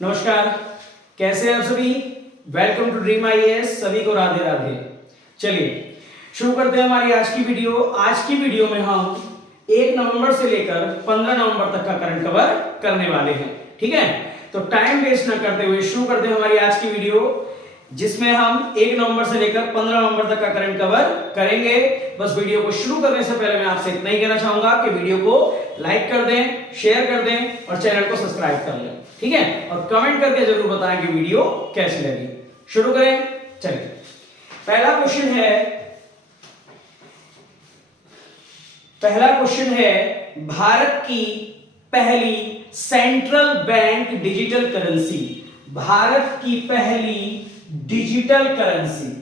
नमस्कार, कैसे हैं आप सभी। Welcome to dream IAS. सभी को राधे राधे। चलिए शुरू करते हैं हमारी आज की वीडियो। आज की वीडियो में हम 1 नवंबर से लेकर 15 नवंबर तक का करंट कवर करने वाले हैं। ठीक है, तो टाइम वेस्ट ना करते हुए शुरू करते हैं हमारी आज की वीडियो, जिसमें हम 1 नवंबर से लेकर 15 नवंबर तक का करंट कवर करेंगे। बस वीडियो को शुरू करने से पहले मैं आपसे इतना ही कहना चाहूंगा कि वीडियो को लाइक कर दें, शेयर कर दें और चैनल को सब्सक्राइब कर लें। ठीक है, और कमेंट करके जरूर बताएं कि वीडियो कैसी लगी। शुरू करें। चलिए, पहला क्वेश्चन है भारत की पहली central bank digital currency. Bharat की पहली डिजिटल करेंसी,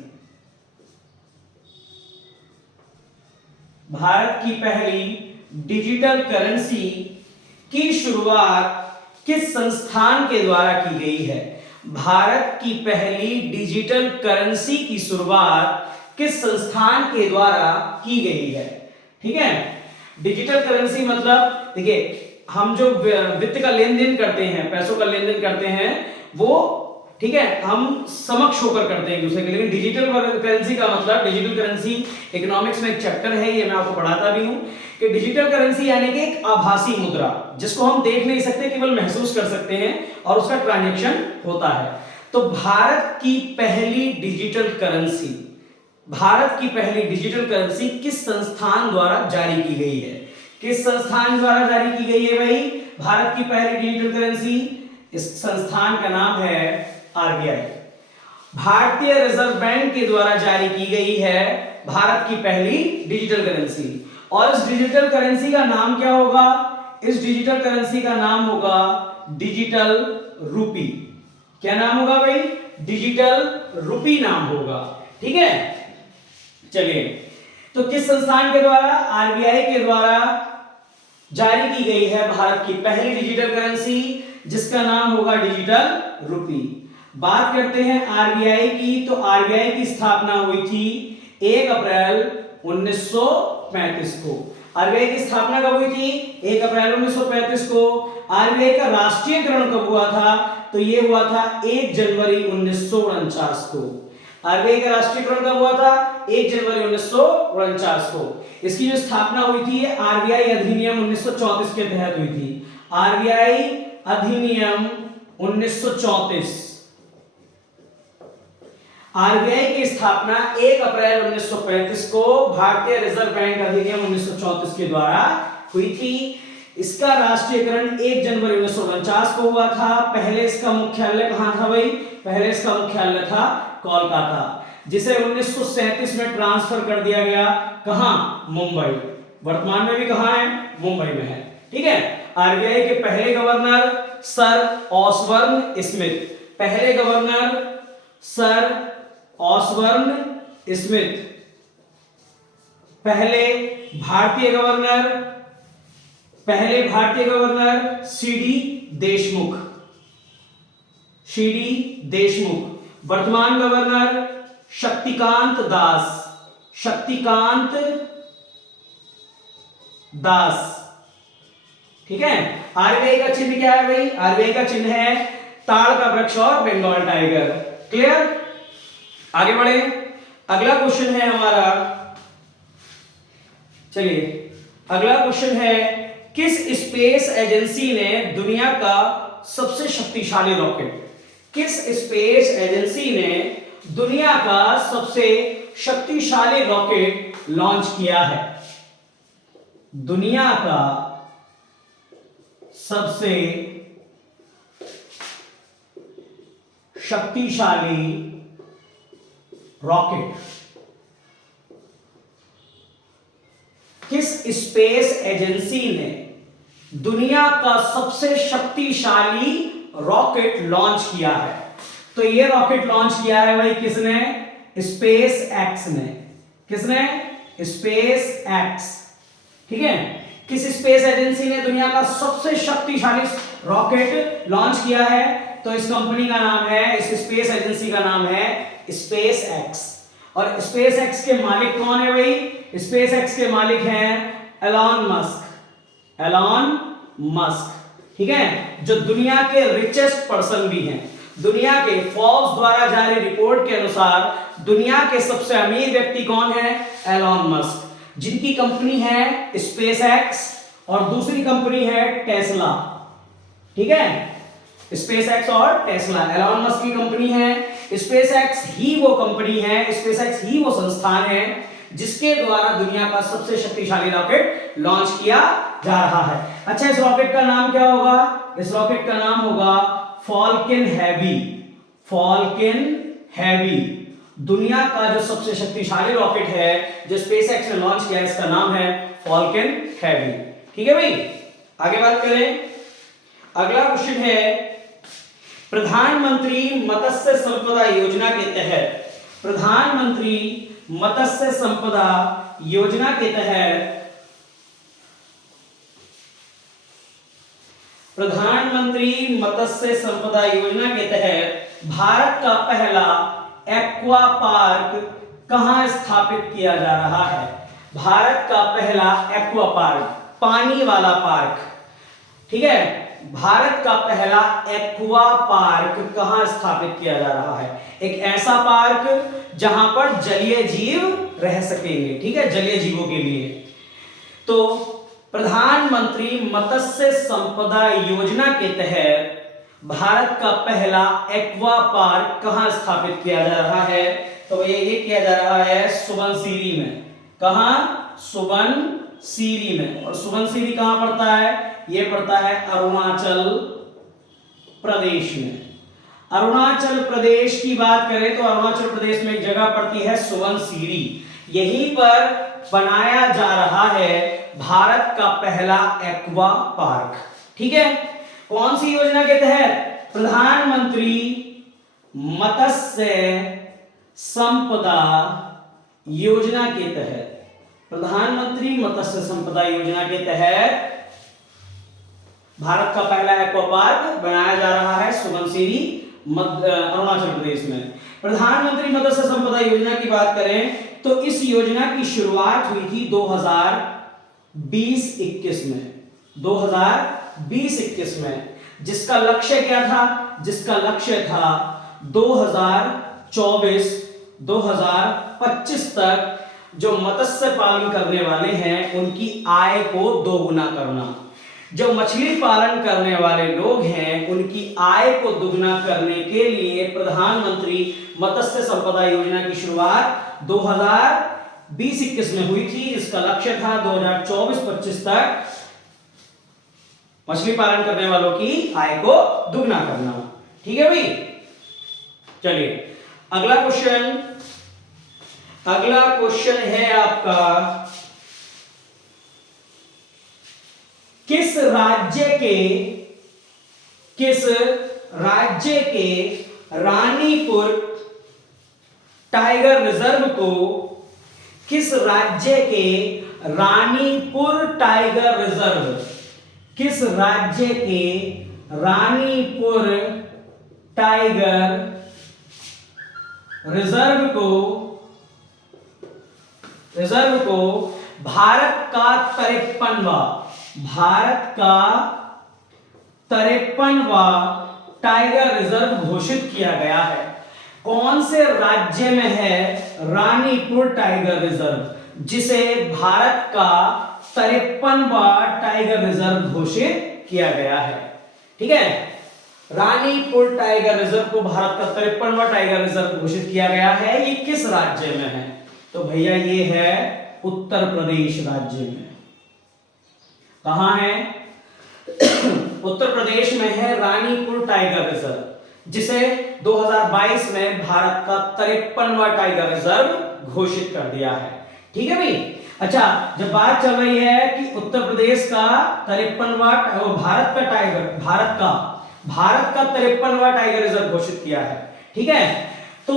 भारत की पहली डिजिटल करेंसी की शुरुआत किस संस्थान के द्वारा की गई है। भारत की पहली डिजिटल करेंसी की शुरुआत किस संस्थान के द्वारा की गई है। ठीक है, डिजिटल करेंसी मतलब देखिए, हम जो वित्त का लेन देन करते हैं, पैसों का लेन देन करते हैं, वो ठीक है हम समक्ष होकर करते हैं एक दूसरे के। लेकिन डिजिटल करेंसी का मतलब, डिजिटल करेंसी इकोनॉमिक्स में एक चैप्टर है, ये मैं आपको पढ़ाता भी हूं कि डिजिटल करेंसी यानी कि एक आभासी मुद्रा जिसको हम देख नहीं सकते, केवल महसूस कर सकते हैं और उसका ट्रांजैक्शन होता है। तो भारत की पहली डिजिटल करेंसी, भारत की पहली डिजिटल करेंसी किस संस्थान द्वारा जारी की गई है। किस संस्थान द्वारा जारी की गई है भाई भारत की पहली डिजिटल करेंसी? इस संस्थान का नाम है आरबीआई, भारतीय रिजर्व बैंक के द्वारा जारी की गई है भारत की पहली डिजिटल करेंसी। और इस डिजिटल करेंसी का नाम क्या होगा? इस डिजिटल करेंसी का नाम होगा डिजिटल रूपी। क्या नाम होगा भाई? डिजिटल रूपी नाम होगा। ठीक है, चलिए, तो किस संस्थान के द्वारा? आरबीआई के द्वारा जारी की गई है भारत की पहली डिजिटल करेंसी, जिसका नाम होगा डिजिटल रूपी। बात करते हैं आरबीआई की, तो आरबीआई की स्थापना हुई थी 1 अप्रैल 1935 को। आरबीआई की स्थापना कब हुई थी? 1 अप्रैल 1935 को। आरबीआई का राष्ट्रीयकरण कब हुआ था? तो ये हुआ था 1 जनवरी 1949 को। आरबीआई का राष्ट्रीयकरण कब हुआ था? 1 जनवरी 1949 को। इसकी जो स्थापना हुई थी आरबीआई अधिनियम 1934 के तहत हुई थी। आरबीआई अधिनियम 1934। आरबीआई की स्थापना 1 अप्रैल 1935 को भारतीय रिजर्व बैंक अधिनियम 1934 के द्वारा हुई थी। इसका राष्ट्रीयकरण 1 जनवरी 1949 को हुआ था। पहले इसका मुख्यालय कहां था भाई? पहले इसका मुख्यालय था कोलकाता, जिसे 1937 में ट्रांसफर कर दिया गया। कहां? मुंबई। वर्तमान में भी कहां है? मुंबई में है। ठीक है, आरबीआई के पहले गवर्नर सर ऑसबर्न स्मिथ, पहले गवर्नर सर ऑसबर्न स्मिथ, पहले भारतीय governor CD Deshmukh, CD Deshmukh. वर्तमान गवर्नर शक्तिकांत दास, शक्तिकांत दास। ठीक है, आरबीआई का चिन्ह क्या है भाई? आरबीआई का चिन्ह है ताड़ का वृक्ष और बंगाल टाइगर। क्लियर? आगे बढ़े, अगला क्वेश्चन है हमारा। चलिए, अगला क्वेश्चन है किस स्पेस एजेंसी ने दुनिया का सबसे शक्तिशाली रॉकेट, किस स्पेस एजेंसी ने दुनिया का सबसे शक्तिशाली रॉकेट लॉन्च किया है? दुनिया का सबसे शक्तिशाली रॉकेट किस स्पेस एजेंसी ने दुनिया का सबसे शक्तिशाली रॉकेट लॉन्च किया है? तो ये रॉकेट लॉन्च किया है भाई किसने? स्पेस एक्स ने। किसने? Space x. ठीक है, किस स्पेस एजेंसी ने दुनिया का सबसे शक्तिशाली रॉकेट लॉन्च किया है? तो इस कंपनी का नाम है, इस स्पेस एजेंसी का नाम है स्पेस एक्स। और स्पेस एक्स के मालिक कौन है भाई? स्पेस एक्स के मालिक हैं एलॉन मस्क। Elon Musk. ठीक है, जो दुनिया के रिचेस्ट पर्सन भी हैं। दुनिया के फोर्ब्स द्वारा जारी रिपोर्ट के अनुसार दुनिया के सबसे अमीर व्यक्ति कौन है? एलॉन मस्क, जिनकी कंपनी है स्पेस एक्स और दूसरी कंपनी है टेस्ला। ठीक है, स्पेस एक्स और टेस्ला एलॉन मस्क की कंपनी है। स्पेस एक्स ही वो कंपनी है, स्पेस एक्स ही वो संस्थान है जिसके द्वारा दुनिया का सबसे शक्तिशाली रॉकेट लॉन्च किया जा रहा है। अच्छा, इस रॉकेट का नाम क्या होगा? इस रॉकेट का नाम होगा फॉल्कन हैवी। फॉल्कन हैवी दुनिया का जो सबसे शक्तिशाली रॉकेट है जो स्पेस एक्स ने लॉन्च किया, इसका नाम है फॉल्कन हैवी। ठीक है भाई, आगे बात करें। अगला क्वेश्चन है, प्रधानमंत्री मत्स्य संपदा योजना के तहत, प्रधानमंत्री मत्स्य संपदा योजना के तहत, प्रधानमंत्री मत्स्य संपदा योजना के तहत भारत का पहला एक्वा पार्क कहां स्थापित किया जा रहा है? भारत का पहला एक्वा पार्क, पानी वाला पार्क। ठीक है, भारत का पहला एक्वा पार्क कहां स्थापित किया जा रहा है? एक ऐसा पार्क जहां पर जलीय जीव रह सकेंगे। ठीक है, जलीय जीवों के लिए। तो प्रधानमंत्री मत्स्य संपदा योजना के तहत भारत का पहला एक्वा पार्क कहां स्थापित किया जा रहा है? तो ये किया जा रहा है सुबनसिरी में। कहां? सुबनसिरी में। और सुबनसिरी कहां पड़ता है? ये पड़ता है अरुणाचल प्रदेश में। अरुणाचल प्रदेश की बात करें तो अरुणाचल प्रदेश में एक जगह पड़ती है सुबनसिरी, यहीं पर बनाया जा रहा है भारत का पहला एक्वा पार्क। ठीक है, कौन सी योजना के तहत? प्रधानमंत्री मत्स्य संपदा योजना के तहत। प्रधानमंत्री मत्स्य संपदा योजना के तहत भारत का पहला एक्वा पार्क बनाया जा रहा है सुबनसिरी, अरुणाचल प्रदेश में। प्रधानमंत्री मत्स्य संपदा योजना की बात करें तो इस योजना की शुरुआत हुई थी 2020-21 में। 2020-21 में जिसका लक्ष्य क्या था? जिसका लक्ष्य था 2024-2025 तक जो मत्स्य पालन करने वाले हैं उनकी आय को दोगुना करना। जो मछली पालन करने वाले लोग हैं उनकी आय को दोगुना करने के लिए प्रधानमंत्री मत्स्य संपदा योजना की शुरुआत 2020-21 में हुई थी, जिसका लक्ष्य था 2024-25 तक मछली पालन करने वालों की आय को दुगना करना। ठीक है भाई, चलिए अगला क्वेश्चन है आपका, किस राज्य के रानीपुर टाइगर रिजर्व को, किस राज्य के रानीपुर टाइगर रिजर्व, किस राज्य के रानीपुर टाइगर रिजर्व को भारत का 53वां टाइगर रिजर्व घोषित किया गया है? कौन से राज्य में है रानीपुर टाइगर रिजर्व जिसे भारत का 53वां टाइगर रिजर्व घोषित किया गया है? ठीक है, रानीपुर टाइगर रिजर्व को भारत का 53वां टाइगर रिजर्व घोषित किया गया है। ये किस राज्य में है? तो भैया ये है उत्तर प्रदेश राज्य में। कहां है? उत्तर प्रदेश में है रानीपुर टाइगर रिजर्व, जिसे 2022 में भारत का 53वां टाइगर रिजर्व घोषित कर दिया है। ठीक है भाई। अच्छा, जब बात चल रही है कि उत्तर प्रदेश का 53वां भारत का 53वां टाइगर रिजर्व घोषित किया है। ठीक है, तो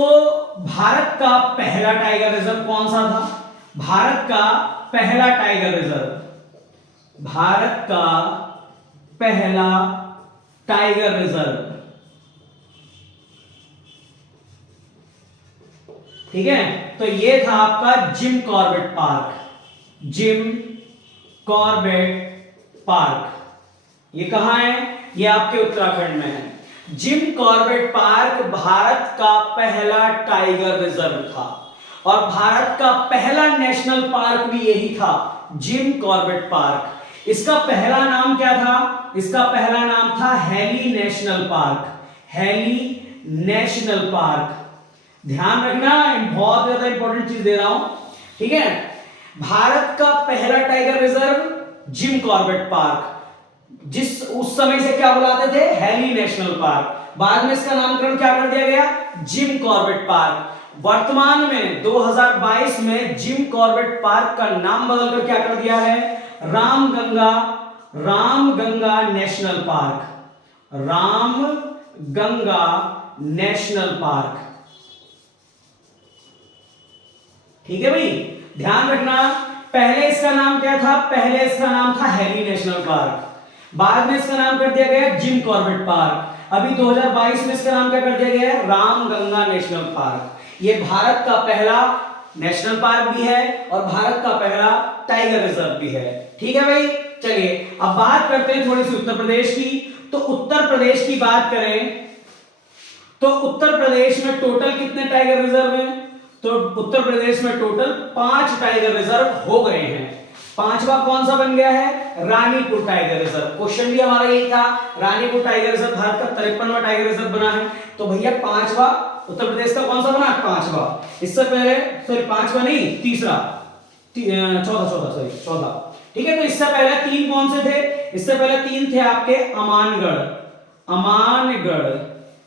भारत का पहला टाइगर रिजर्व कौन सा था? भारत का पहला टाइगर रिजर्व, भारत का पहला टाइगर रिजर्व, ठीक है, तो ये था आपका Jim Corbett park. Jim Corbett park, ये कहां है? ये आपके उत्तराखंड में है। जिम कॉर्बेट पार्क भारत का पहला टाइगर रिजर्व था और भारत का पहला नेशनल पार्क भी यही था, जिम कॉर्बेट पार्क। इसका पहला नाम क्या था? इसका पहला नाम था heli national park. Heli national park, ध्यान रखना, बहुत ज्यादा इंपॉर्टेंट चीज दे रहा हूं, ठीक है। भारत का पहला tiger reserve Jim Corbett park, जिस उस समय से क्या बुलाते थे? Heli national park. बाद में इसका नामकरण क्या कर दिया गया? Jim Corbett park. वर्तमान में 2022 में जिम कॉर्बेट पार्क का नाम बदलकर क्या कर दिया है? Ramganga national park. Ramganga national park, ठीक है भाई, ध्यान रखना। पहले इसका नाम क्या था? पहले इसका नाम था हेली नेशनल पार्क, बाद में इसका नाम कर दिया गया जिम कॉर्बेट पार्क। अभी 2022 में इसका नाम क्या कर दिया गया है? Ramganga national park. ये भारत का पहला नेशनल पार्क भी है और भारत का पहला टाइगर रिजर्व भी है, ठीक है भाई। चलिए अब बात करते हैं थोड़ी सी उत्तर प्रदेश की। तो उत्तर प्रदेश की बात करें तो उत्तर प्रदेश में टोटल कितने टाइगर रिजर्व हैं? तो उत्तर प्रदेश में टोटल 5 टाइगर रिजर्व हो गए हैं। पांचवा कौन सा बन गया है? Ranipur tiger reserve. क्वेश्चन भी हमारा यही था, रानीपुर टाइगर रिजर्व भारत का 53वां टाइगर रिजर्व बना है। तो भैया पांचवा उत्तर प्रदेश का कौन सा बना? 5वां। इससे पहले सॉरी 5वां नहीं, तीसरा, 14, ठीक है। तो इससे पहले 3 कौन से थे? इससे पहले 3 थे आपके अमानगढ़,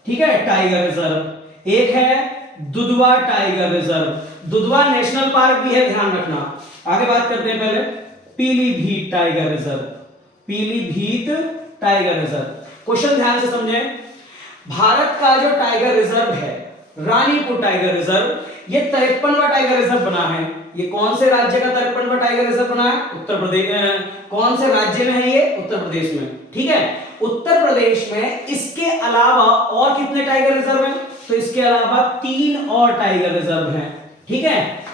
ठीक है, टाइगर रिजर्व। एक है Dudhwa tiger reserve, Dudhwa national park भी है, ध्यान रखना। आगे बात करते हैं पहले Pilibhit tiger reserve. Pilibhit tiger reserve, question ध्यान से समझें। भारत का जो टाइगर रिजर्व है रानीपुर टाइगर रिजर्व, ये 53वां टाइगर रिजर्व बना है। ये कौन से राज्य का 53वां टाइगर रिजर्व बना है? उत्तर प्रदेश। कौन से राज्य में है ये? उत्तर प्रदेश में, ठीक है। उत्तर प्रदेश में इसके अलावा और कितने टाइगर रिजर्व हैं? तो इसके अलावा 3 और टाइगर रिजर्व हैं, ठीक है।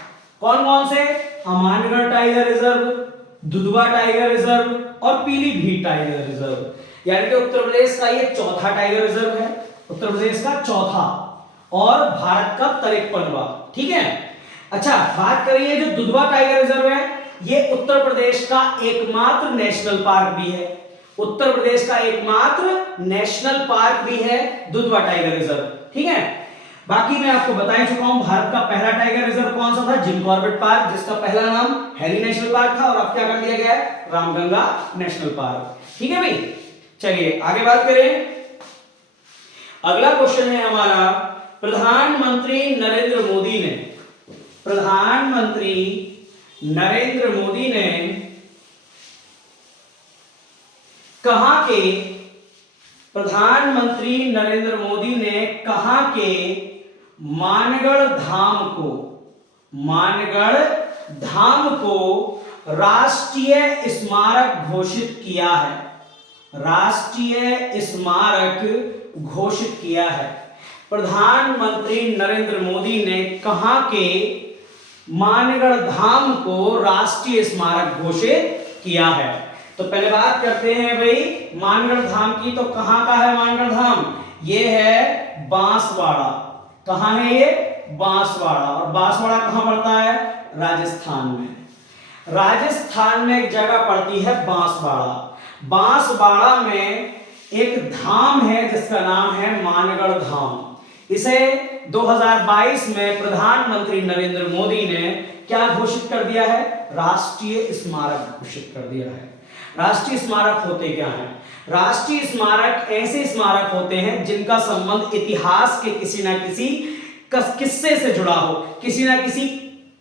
कौन कौन से? Amangarh tiger reserve, Dudhwa tiger reserve और पीलीभीत टाइगर रिजर्व। यानी कि उत्तर प्रदेश का ये चौथा टाइगर रिजर्व है, उत्तर प्रदेश का चौथा, और भारत का 53वां, ठीक है। अच्छा, बात करिए जो दुधवा टाइगर रिजर्व है, ये उत्तर प्रदेश का एकमात्र नेशनल पार्क भी है। उत्तर प्रदेश का एकमात्र नेशनल पार्क भी है दुधवा टाइगर रिजर्व, ठीक है। बाकी मैं आपको बता ही चुका हूं, भारत का पहला टाइगर रिजर्व कौन सा था? जिम कॉर्बेट पार्क, जिसका पहला नाम हेली नेशनल पार्क था और अब क्या कर दिया गया है? रामगंगा नेशनल पार्क, ठीक है भाई। चलिए आगे बात करें। अगला क्वेश्चन है हमारा, प्रधानमंत्री नरेंद्र मोदी ने कहां के मानगढ़ धाम को राष्ट्रीय स्मारक घोषित किया है? राष्ट्रीय स्मारक घोषित किया है। प्रधानमंत्री नरेंद्र मोदी ने कहां के मानगढ़ धाम को राष्ट्रीय स्मारक घोषित किया है? तो पहले बात करते हैं भाई मानगढ़ धाम की। तो कहां का है मानगढ़ धाम? ये है बांसवाड़ा। कहां है ये? बांसवाड़ा। और बांसवाड़ा कहां पड़ता है? राजस्थान में। राजस्थान में एक जगह पड़ती है बांसवाड़ा। बांसवाड़ा में एक धाम है जिसका नाम है मानगढ़ धाम। इसे 2022 में प्रधानमंत्री नरेंद्र मोदी ने क्या घोषित कर दिया है? राष्ट्रीय स्मारक घोषित कर दिया है। राष्ट्रीय स्मारक होते क्या हैं? राष्ट्रीय स्मारक ऐसे स्मारक होते हैं जिनका संबंध इतिहास के किसी ना किसी किस्से से जुड़ा हो, किसी ना किसी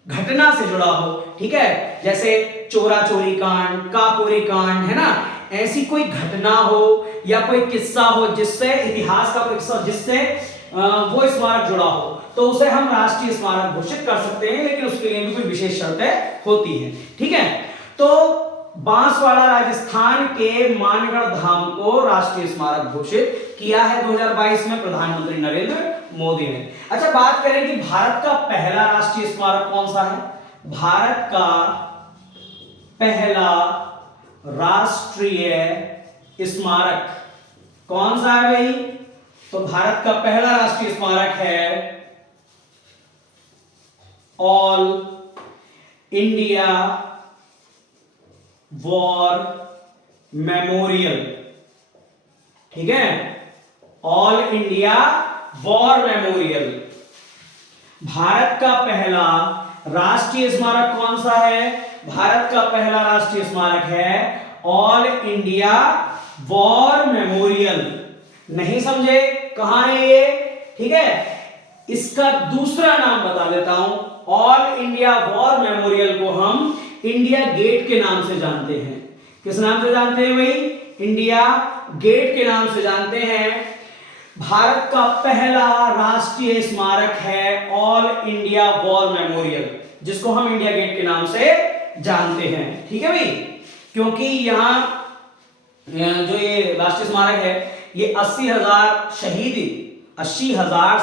घटना से जुड़ा हो, ठीक है। जैसे चोरा चोरी कांड, काकोरी कांड, है ना, ऐसी कोई घटना हो या कोई किस्सा हो जिससे इतिहास का कोई किस्सा जिससे वो स्मारक जुड़ा हो, तो उसे हम राष्ट्रीय स्मारक घोषित कर सकते हैं, लेकिन उसके लिए भी कोई विशेष शर्तें होती हैं, ठीक है। तो बांसवाड़ा राजस्थान के मानगढ़ धाम को राष्ट्रीय स्मारक घोषित किया है 2022 में प्रधानमंत्री नरेंद्र मोदी ने। अच्छा, बात करें कि भारत का पहला राष्ट्रीय स्मारक कौन सा है? भारत का पहला राष्ट्रीय स्मारक कौन सा है भाई? तो भारत का पहला राष्ट्रीय स्मारक है ऑल इंडिया वॉर मेमोरियल। ठीक है, all India war memorial. Bharat का पहला राष्ट्रीय स्मारक कौन सा है? भारत का पहला राष्ट्रीय स्मारक है ऑल इंडिया वॉर मेमोरियल। नहीं समझे? कहां है ये? ठीक है, इसका दूसरा नाम बता देता हूं। ऑल इंडिया वॉर मेमोरियल को हम इंडिया गेट के नाम से जानते हैं। किस नाम से जानते हैं भाई? इंडिया गेट के नाम से जानते हैं। भारत का पहला राष्ट्रीय स्मारक है ऑल इंडिया वॉर मेमोरियल, जिसको हम इंडिया गेट के नाम से जानते हैं। ठीक है भाई, क्योंकि यहां जो ये राष्ट्रीय स्मारक है ये 80,000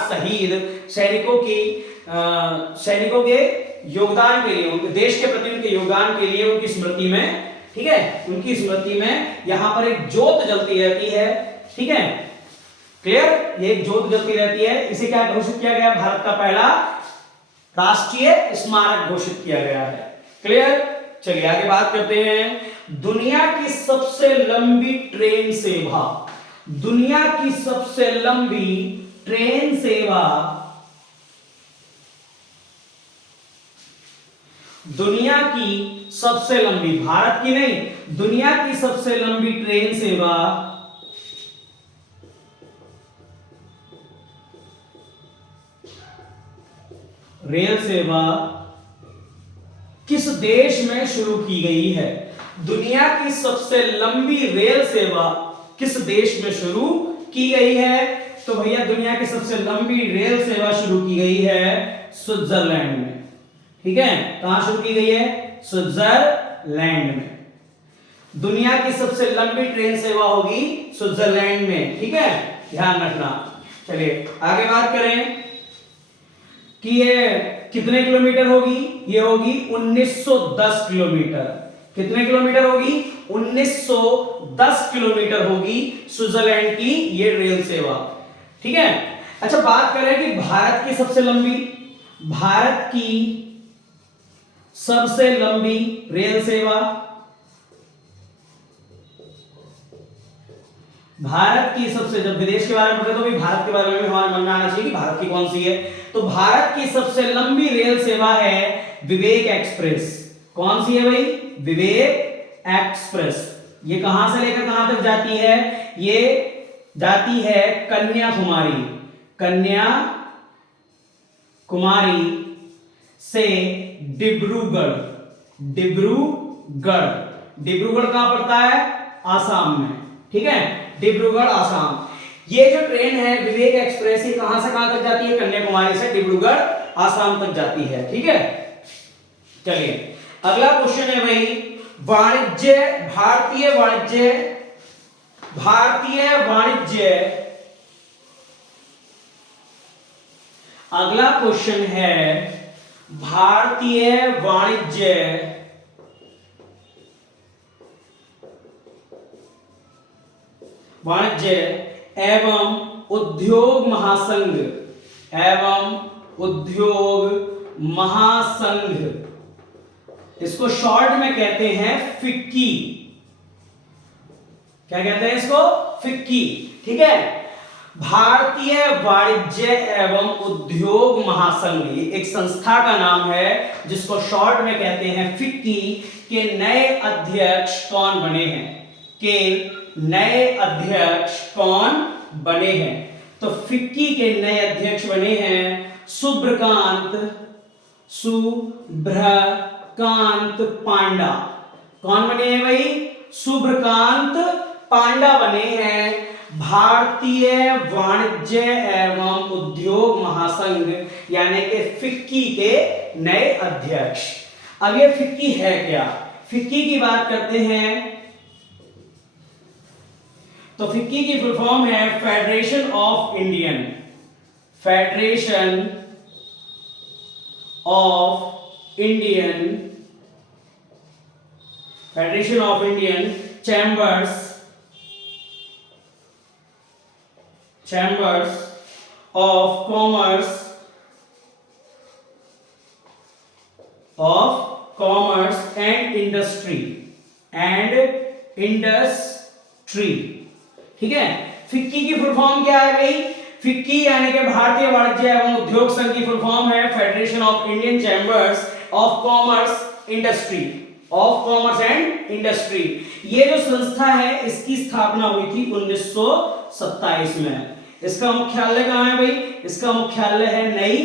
शहीद सैनिकों के योगदान के लिए, उनके देश के प्रति उनके योगदान के लिए, उनकी स्मृति में, ठीक है, उनकी स्मृति में यहां पर एक ज्योत जलती रहती है। ठीक है, क्लियर? ये एक ज्योत जलती रहती है। इसे क्या घोषित किया गया? भारत का पहला राष्ट्रीय स्मारक घोषित किया गया है। क्लियर? चलिए आगे बात करते हैं। दुनिया की सबसे लंबी ट्रेन सेवा, दुनिया की सबसे लंबी ट्रेन सेवा, दुनिया की सबसे लंबी, भारत की नहीं, दुनिया की सबसे लंबी ट्रेन सेवा रेल सेवा किस देश में शुरू की गई है? दुनिया की सबसे लंबी रेल सेवा किस देश में शुरू की गई है? तो भैया दुनिया की सबसे लंबी रेल सेवा शुरू की गई है स्विट्जरलैंड में। ठीक है, कहां शुरू की गई है? स्विट्जरलैंड में। दुनिया की सबसे लंबी ट्रेन सेवा होगी स्विट्जरलैंड में। ठीक है, ध्यान रखना। चलिए आगे बात करें कि ये कितने किलोमीटर होगी? ये होगी 1910 किलोमीटर। कितने किलोमीटर होगी? 1910 किलोमीटर होगी स्विट्जरलैंड की ये रेल सेवा। ठीक है, अच्छा बात करें कि भारत की सबसे लंबी, भारत की सबसे लंबी रेल सेवा, भारत की सबसे, जब विदेश के बारे में पढ़े तो भी भारत के बारे में हमारे मन में आना चाहिए कि भारत की कौन सी है। तो भारत की सबसे लंबी रेल सेवा है विवेक एक्सप्रेस। कौन सी है भाई? विवेक एक्सप्रेस। ये कहां से लेकर कहां तक जाती है? ये जाती है कन्याकुमारी, कन्याकुमारी से डिब्रूगढ़। डिब्रूगढ़ कहां पड़ता है? आसाम में। ठीक है, डिब्रूगढ़ आसाम। ये जो ट्रेन है विवेक एक्सप्रेस, ये कहां से कहां तक जाती है? कन्याकुमारी से डिब्रूगढ़ आसाम तक जाती है। ठीक है, चलिए अगला क्वेश्चन है भाई वाणिज्य, भारतीय वाणिज्य। अगला क्वेश्चन है भारतीय वाणिज्य एवं उद्योग महासंघ, इसको शॉर्ट में कहते हैं फिक्की। क्या कहते हैं इसको? फिक्की। ठीक है, भारतीय वाणिज्य एवं उद्योग महासंघ एक संस्था का नाम है जिसको शॉर्ट में कहते हैं फिक्की। के नए अध्यक्ष कौन बने हैं? के नए अध्यक्ष कौन बने हैं? तो फिक्की के नए अध्यक्ष बने हैं सुब्रकांत पांडा। कौन बने हैं भाई? सुब्रकांत पांडा बने हैं भारतीय वाणिज्य एवं उद्योग महासंघ यानी कि फिक्की के नए अध्यक्ष। अब ये फिक्की है क्या? फिक्की की बात करते हैं तो फिक्की की फुल फॉर्म है federation of Indian chambers chambers of commerce and industry ठीक है। फिक्की की फुल फॉर्म क्या है भाई? फिक्की यानी कि भारतीय वाणिज्य एवं उद्योग संघ की फुल फॉर्म है federation of Indian chambers of commerce and industry. ये जो संस्था है इसकी स्थापना हुई थी 1927 में। इसका मुख्यालय कहाँ है भाई? इसका मुख्यालय है नई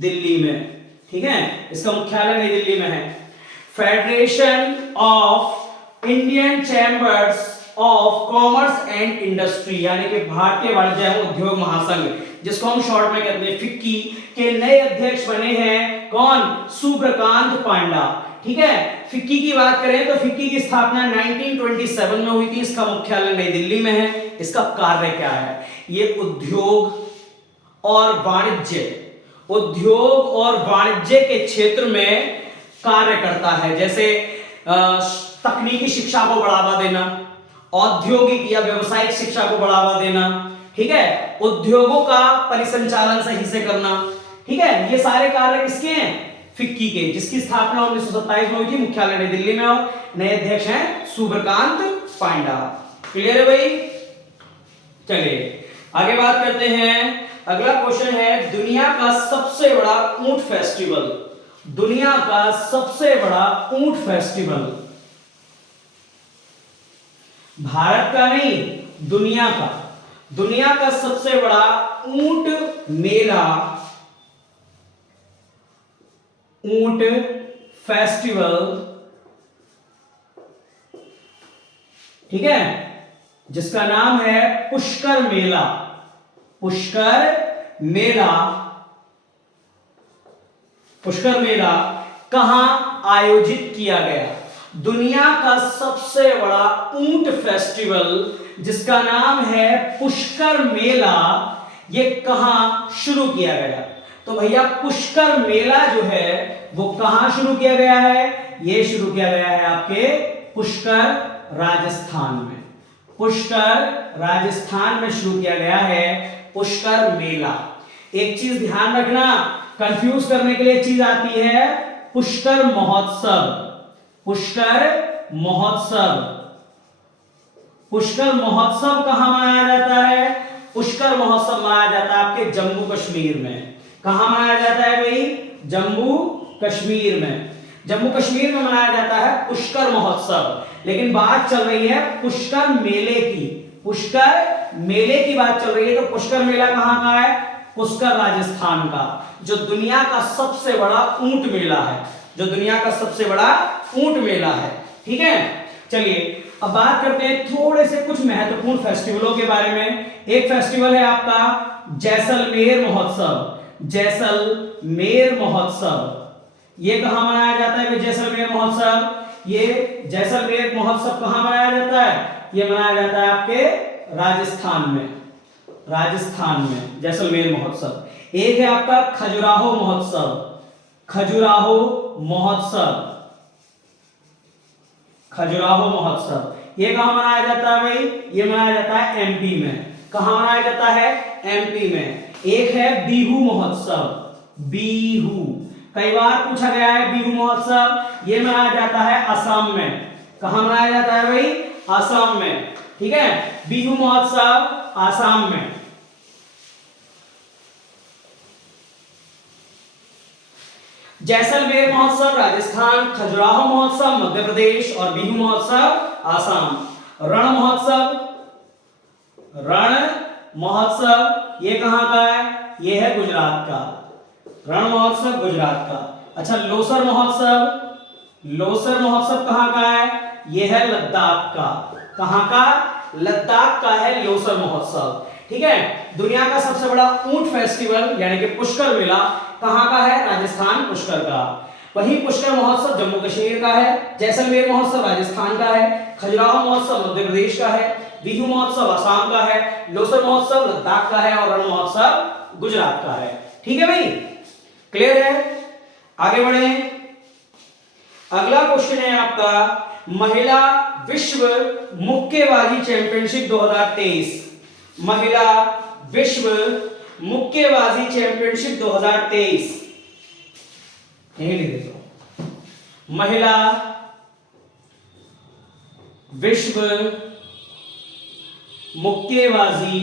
दिल्ली में, ठीक है, इसका मुख्यालय नई दिल्ली में है। Federation of Indian chambers of commerce and industry यानी कि भारतीय वाणिज्य एवं उद्योग महासंघ, जिसको हम शॉर्ट में कहते हैं फिक्की, के नए अध्यक्ष बने हैं कौन? सुब्रकांत पांडा, ठीक है। फिक्की की बात करें तो फिक्की की स्थापना 1927 में हुई थी। इसका मुख्यालय नई दिल्ली में है। इसका कार्य क्या है? ये उद्योग और वाणिज्य के क्षेत्र में कार्य करता है, जैसे तकनीकी शिक्षा को बढ़ावा देना, औद्योगिक या व्यावसायिक शिक्षा को बढ़ावा देना, ठीक है, उद्योगों का परिसंचालन सही से करना, ठीक है। ये सारे कार्य किसके हैं? फिक्की के, जिसकी स्थापना 1927 में हुई थी, मुख्यालय नई दिल्ली में, और नए अध्यक्ष हैं सुब्रकांत पांडा। क्लियर है भाई? चलिए आगे बात करते हैं। अगला क्वेश्चन है, दुनिया का सबसे बड़ा ऊंट फेस्टिवल। दुनिया का सबसे बड़ा ऊंट फेस्टिवल, भारत का नहीं, दुनिया का सबसे बड़ा ऊंट मेला, ऊंट फेस्टिवल, ठीक है, जिसका नाम है पुष्कर मेला। पुष्कर मेला कहां आयोजित किया गया? दुनिया का सबसे बड़ा ऊंट फेस्टिवल जिसका नाम है पुष्कर मेला, ये कहां शुरू किया गया? तो भैया पुष्कर मेला जो है वो कहां शुरू किया गया है? ये शुरू किया गया है आपके पुष्कर राजस्थान में। पुष्कर राजस्थान में शुरू किया गया है पुष्कर मेला। एक चीज ध्यान रखना, कंफ्यूज करने के लिए चीज आती है पुष्कर महोत्सव। पुष्कर महोत्सव कहां मनाया जाता है? पुष्कर महोत्सव मनाया जाता है आपके जम्मू कश्मीर में। कहां मनाया जाता है भाई? जम्मू कश्मीर में। जम्मू कश्मीर में मनाया जाता है पुष्कर महोत्सव। लेकिन बात चल रही है पुष्कर मेले की। पुष्कर मेले की बात चल रही है, तो पुष्कर मेला कहां का है? पुष्कर राजस्थान का, जो दुनिया का सबसे बड़ा ऊंट मेला है। जो दुनिया का सबसे बड़ा ऊंट मेला है, ठीक है। चलिए अब बात करते हैं थोड़े से कुछ महत्वपूर्ण फेस्टिवलों के बारे में। एक फेस्टिवल है आपका जैसलमेर महोत्सव। जैसलमेर महोत्सव ये कहां मनाया जाता है? जैसलमेर महोत्सव, ये जैसलमेर महोत्सव कहां मनाया जाता है? ये मनाया जाता है आपके राजस्थान में। जैसलमेर महोत्सव। एक है आपका खजुराहो महोत्सव। खजुराहो महोत्सव ये कहां मनाया जाता है भाई? ये मनाया जाता है एमपी में। कहां मनाया जाता है? एमपी में। एक है बिहू महोत्सव। कई बार पूछा गया है बिहू महोत्सव, ये मनाया जाता है असम में। कहां मनाया जाता है भाई? असम में, ठीक है। बिहू महोत्सव असम में। जैसलमेर महोत्सव राजस्थान, खजुराहो महोत्सव मध्य प्रदेश और बिहू महोत्सव आसाम। रण महोत्सव ये कहां का है? ये है गुजरात का। रण महोत्सव गुजरात का। अच्छा लोसर महोत्सव कहां का है? ये है लद्दाख का। कहां का? लद्दाख का है लोसर महोत्सव, ठीक है। दुनिया का सबसे बड़ा ऊंट फेस्टिवल यानी कि पुष्कर मेला कहां का है? राजस्थान पुष्कर का। वहीं पुष्कर महोत्सव जम्मू कश्मीर का है, जैसलमेर महोत्सव राजस्थान का है, खजुराहो महोत्सव मध्य प्रदेश का है, बिहू महोत्सव असम का है, लोसर महोत्सव लद्दाख का है और रण महोत्सव गुजरात का है। ठीक है भाई, क्लियर है? आगे बढ़े। अगला क्वेश्चन है आपका महिला विश्व मुक्केबाजी चैंपियनशिप 2023। महिला विश्व मुक्केबाजी चैंपियनशिप 2023, यही लिख देता हूं, महिला विश्व मुक्केबाजी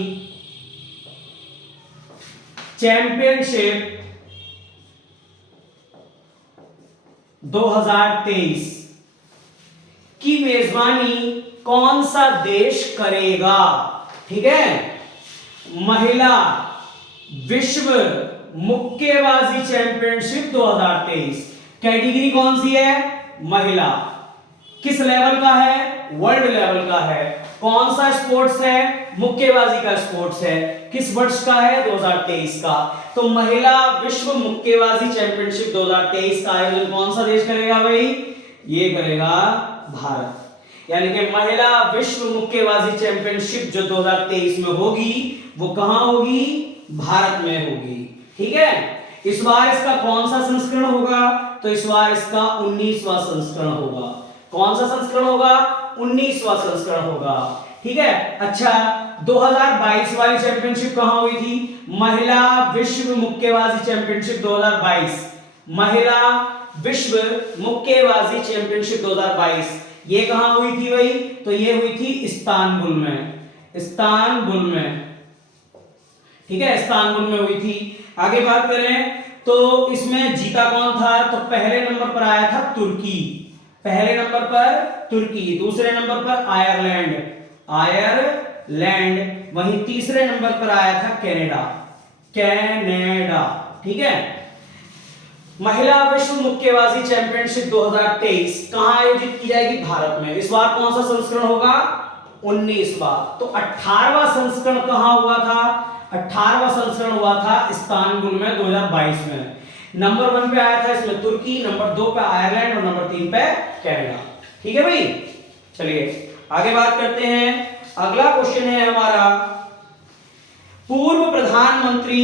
चैंपियनशिप 2023 की मेजबानी कौन सा देश करेगा? ठीक है, महिला विश्व मुक्केबाजी चैंपियनशिप 2023, कैटेगरी कौन सी है? महिला। किस लेवल का है? वर्ल्ड लेवल का है। कौन सा स्पोर्ट्स है? मुक्केबाजी का स्पोर्ट्स है। किस वर्ष का है? 2023 का। तो महिला विश्व मुक्केबाजी चैंपियनशिप 2023 का आयोजन कौन सा देश करेगा भाई? ये करेगा भारत। यानी कि महिला विश्व मुक्केबाजी चैंपियनशिप जो 2023 में होगी वो कहां होगी? भारत में होगी। ठीक है, इस बार इसका कौन सा संस्करण होगा? तो इस बार इसका 19वां संस्करण होगा। कौन सा संस्करण होगा? 19वां संस्करण होगा। ठीक है, अच्छा 2022 वाली चैंपियनशिप कहां हुई थी? महिला विश्व मुक्केबाजी चैंपियनशिप 2022, महिला विश्व मुक्केबाजी चैंपियनशिप 2022 ये कहां हुई थी भाई? तो ये हुई थी इस्तांबुल में, इस्तांबुल में। ठीक है, इस्तांबुल में हुई थी। आगे बात करें तो इसमें जीता कौन था? तो पहले नंबर पर आया था तुर्की, पहले नंबर पर तुर्की, दूसरे नंबर पर आयरलैंड, आयरलैंड, वहीं तीसरे नंबर पर आया था कनाडा, कनाडा। ठीक है, महिला विश्व मुक्केबाजी चैंपियनशिप 2023 कहां आयोजित की जाएगी? भारत में। इस बार कौन सा संस्करण होगा? 19वां। तो 18वां संस्करण कहां हुआ था? 18वां संस्करण हुआ था इस्तांबुल में 2022 में। नंबर 1 पे आया था इसमें तुर्की, नंबर 2 पे आयरलैंड और नंबर 3 पे कनाडा। ठीक है भाई, चलिए आगे बात करते हैं। अगला क्वेश्चन है हमारा, पूर्व प्रधानमंत्री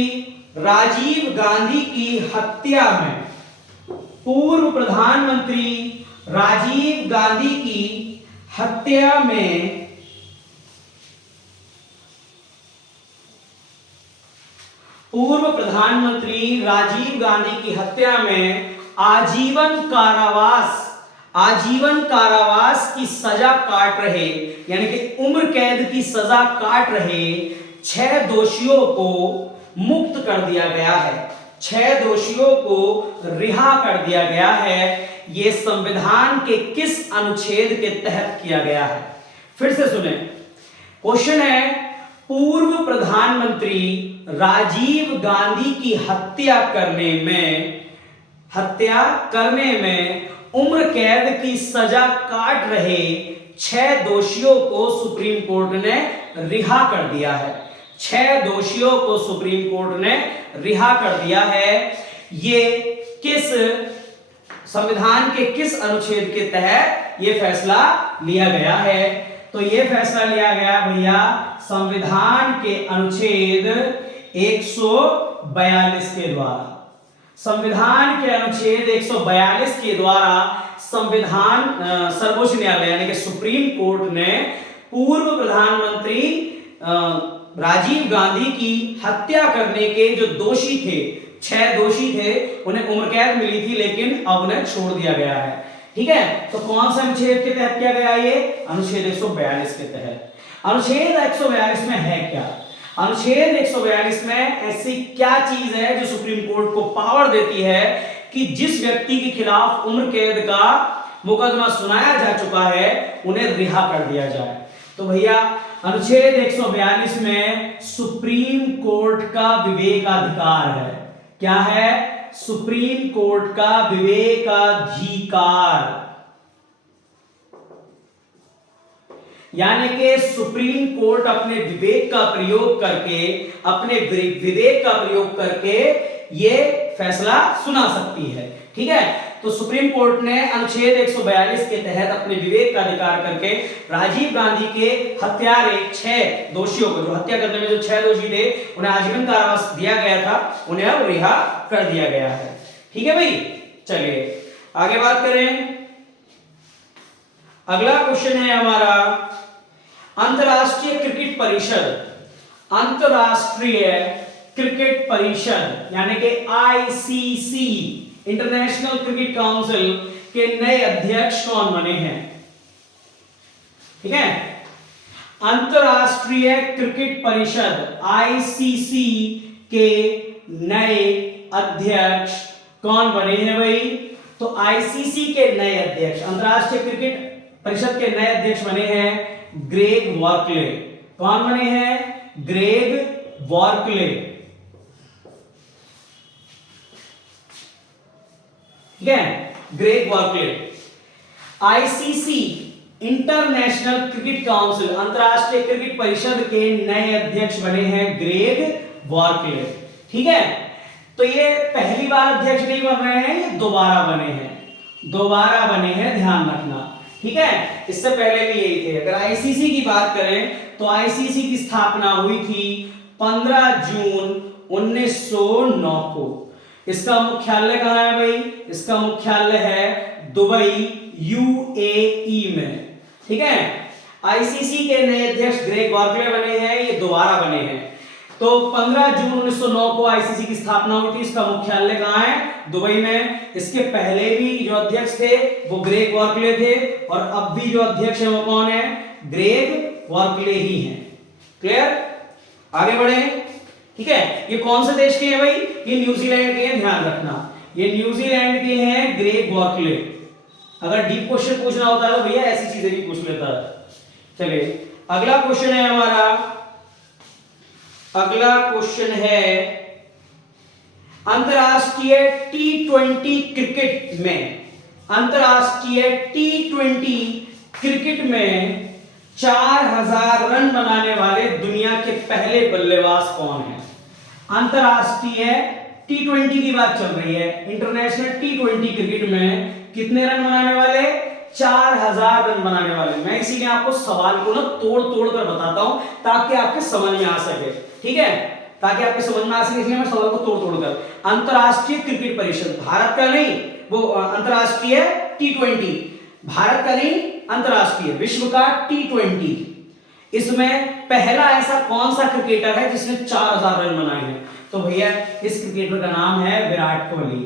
राजीव गांधी की हत्या में, पूर्व प्रधानमंत्री राजीव गांधी की हत्या में पूर्व प्रधानमंत्री राजीव गांधी की हत्या में आजीवन कारावास, आजीवन कारावास की सजा काट रहे, यानी कि उम्र कैद की सजा काट रहे 6 दोषियों को मुक्त कर दिया गया है, 6 दोषियों को रिहा कर दिया गया है। यह संविधान के किस अनुच्छेद के तहत किया गया है? फिर से सुने, क्वेश्चन है, पूर्व प्रधानमंत्री राजीव गांधी की हत्या करने में उम्र कैद की सजा काट रहे 6 दोषियों को सुप्रीम कोर्ट ने रिहा कर दिया है, 6 दोषियों को सुप्रीम कोर्ट ने रिहा कर दिया है। ये किस संविधान के किस अनुच्छेद के तहत ये फैसला लिया गया है? तो ये फैसला लिया गया भैया संविधान के अनुच्छेद 142 के द्वारा, संविधान के अनुच्छेद 142 के द्वारा संविधान सर्वोच्च न्यायालय यानी कि सुप्रीम कोर्ट ने पूर्व प्रधानमंत्री राजीव गांधी की हत्या करने के जो दोषी थे, 6 दोषी थे, उन्हें उम्र कैद मिली थी लेकिन अब उन्हें छोड़ दिया गया है। ठीक है, तो कौन सा अनुच्छेद के तहत किया गया? ये अनुच्छेद 142 के तहत। अनुच्छेद 142 में है क्या? अनुच्छेद 142 में ऐसी क्या चीज है जो सुप्रीम कोर्ट को पावर देती है कि जिस व्यक्ति के खिलाफ उम्र कैद का मुकदमा सुनाया जा चुका है उन्हें रिहा कर दिया जाए? तो भैया अनुच्छेद 142 में सुप्रीम कोर्ट का विवेकाधिकार है। क्या है? सुप्रीम कोर्ट का विवेकाधिकार, यानी कि सुप्रीम कोर्ट अपने विवेक का प्रयोग करके ये फैसला सुना सकती है। ठीक है, तो सुप्रीम कोर्ट ने अनुच्छेद 142 के तहत अपने विवेक का अधिकार करके राजीव गांधी के हत्यारे 6 दोषियों को, जो हत्या करने में जो 6 दोषी थे उन्हें आजीवन कारावास दिया गया था, उन्हें अब रिहा कर दिया गया है। ठीक है भाई, चलिए आगे बात करें। अगला क्वेश्चन है हमारा, अंतरराष्ट्रीय क्रिकेट परिषद, अंतरराष्ट्रीय क्रिकेट परिषद यानी कि आईसीसी, इंटरनेशनल क्रिकेट काउंसिल के नए अध्यक्ष कौन बने हैं? ठीक है, अंतरराष्ट्रीय क्रिकेट परिषद आईसीसी के नए अध्यक्ष कौन बने हैं भाई? तो आईसीसी के नए अध्यक्ष, अंतरराष्ट्रीय क्रिकेट परिषद के नए अध्यक्ष बने हैं ग्रेग वॉर्कले। कौन बने हैं? Greg Barclay. ठीक है, Greg Barclay. ICC, International Cricket Council, अंतरराष्ट्रीय क्रिकेट परिषद के नए अध्यक्ष बने हैं ग्रेग वॉर्कले। ठीक है, तो ये पहली बार अध्यक्ष नहीं बन रहे हैं, ये दोबारा बने हैं, दोबारा बने हैं, ध्यान रखना। ठीक है, इससे पहले भी यही थे। अगर आईसीसी की बात करें तो आईसीसी की स्थापना हुई थी 15 जून 1909 को। इसका मुख्यालय कहां है भाई? इसका मुख्यालय है दुबई, यूएई में। ठीक है, आईसीसी के नए अध्यक्ष ग्रेग वॉर्कले बने हैं, ये दोबारा बने हैं। तो 15 जून 1909 को आईसीसी की स्थापना हुई थी। इसका मुख्यालय कहां है? दुबई में। इसके पहले भी जो अध्यक्ष थे वो ग्रेग वॉर्कले थे, और अब भी जो अध्यक्ष है वो कौन है? ग्रेग वॉर्कले ही हैं। क्लियर? आगे बढ़े। ठीक है, ये कौन से देश के हैं भाई? ये न्यूजीलैंड के हैं, ध्यान रखना, ये न्यूजीलैंड के हैं ग्रेग वॉर्कले। अगर डीप क्वेश्चन पूछना होता है तो भैया ऐसी चीजें भी पूछ लेता है। चलिए, अगला क्वेश्चन है हमारा, अगला क्वेश्चन है अंतरराष्ट्रीय टी20 क्रिकेट में, अंतरराष्ट्रीय टी20 क्रिकेट में 4000 रन बनाने वाले दुनिया के पहले बल्लेबाज कौन है? अंतरराष्ट्रीय टी20 की बात चल रही है, इंटरनेशनल टी20 क्रिकेट में कितने रन बनाने वाले? 4000 रन बनाने वाले। मैं इसीलिए आपको सवाल को ना तोड़ तोड़ कर बताता हूं ताकि आपके समझ में आ सके। ठीक है, ताकि आपके समझ में आ सके, इसलिए मैं सवाल को तोड़ तोड़ कर। अंतरराष्ट्रीय क्रिकेट परिषद, भारत का नहीं, वो अंतरराष्ट्रीय टी20, भारत का नहीं, अंतरराष्ट्रीय, विश्व का टी20। इसमें पहला ऐसा कौन सा क्रिकेटर है जिसने 4000 रन बनाए हैं? तो भैया इस क्रिकेटर का नाम है विराट कोहली।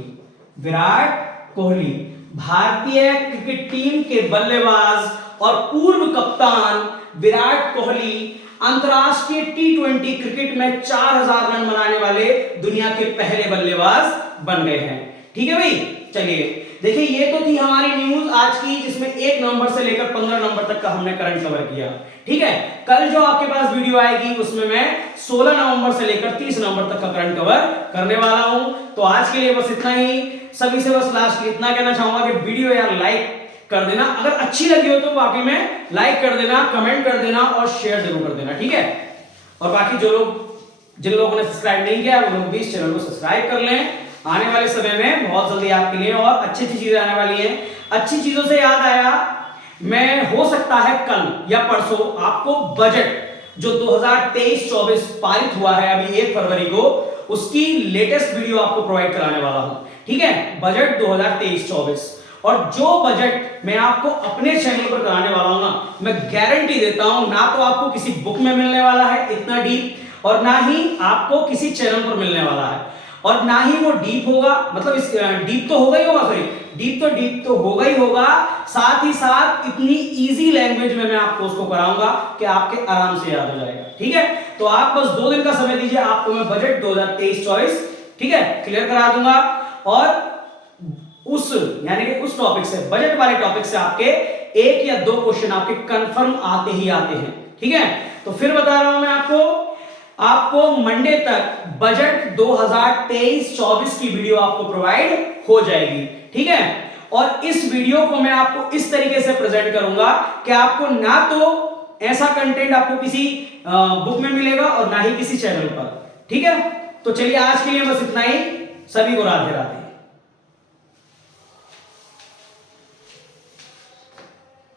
विराट कोहली भारतीय क्रिकेट टीम के बल्लेबाज और पूर्व कप्तान विराट कोहली अंतरराष्ट्रीय टी20 क्रिकेट में 4000 रन बनाने वाले दुनिया के पहले बल्लेबाज बन गए हैं। ठीक है भाई, चलिए देखिए, ये तो थी हमारी न्यूज आज की, जिसमें 1 नवंबर से लेकर 15 नवंबर तक का हमने करंट कवर किया। ठीक है, कल जो आपके पास वीडियो आएगी उसमें मैं 16 नवंबर से लेकर 30 नवंबर तक का करंट कवर करने वाला हूं। तो आज के लिए बस इतना ही। सभी से बस लास्ट में इतना कहना चाहूंगा कि वीडियो यार लाइक कर देना, अगर अच्छी लगी हो तो वाकई में लाइक कर देना, कमेंट कर देना और शेयर जरूर कर देना। ठीक है, और बाकी जिन लोगों ने सब्सक्राइब नहीं किया वो लोग भी इस चैनल को सब्सक्राइब कर लें। आने वाले समय में बहुत जल्दी आपके लिए और अच्छी अच्छी चीजें आने वाली हैं। अच्छी चीजों से याद आया, मैं हो सकता है कल या परसों आपको बजट जो 2023-24 पारित हुआ है अभी 1 फरवरी को, उसकी लेटेस्ट वीडियो आपको प्रोवाइड कराने वाला हूं। ठीक है, बजट 2023-24, और जो बजट मैं आपको अपने चैनल पर कराने वाला हूं ना, मैं गारंटी देता हूं ना तो आपको किसी बुक में मिलने वाला है इतना डीप, और ना ही आपको किसी चैनल पर मिलने वाला है, और ना ही वो डीप होगा, मतलब इस डीप तो होगा ही होगा, सॉरी डीप तो होगा ही होगा, साथ ही साथ इतनी इजी लैंग्वेज में मैं आपको उसको कराऊंगा कि आपके आराम से याद हो जाएगा। ठीक है, तो आप बस 2 दिन का समय दीजिए, आपको मैं बजट 2023-24 ठीक है क्लियर करा दूंगा, और उस यानी कि उस टॉपिक से, बजट वाले टॉपिक से आपके 1 या 2 क्वेश्चन आपके कंफर्म आते ही आते हैं। ठीक है, तो फिर बता रहा हूं मैं आपको मंडे तक बजट 2023-24 की वीडियो आपको प्रोवाइड हो जाएगी। ठीक है, और इस वीडियो को मैं आपको इस तरीके से प्रेजेंट करूंगा कि आपको ना तो ऐसा कंटेंट आपको किसी बुक में मिलेगा और ना ही किसी चैनल पर। ठीक है, तो चलिए आज के लिए बस इतना ही। सभी को राधे राधे।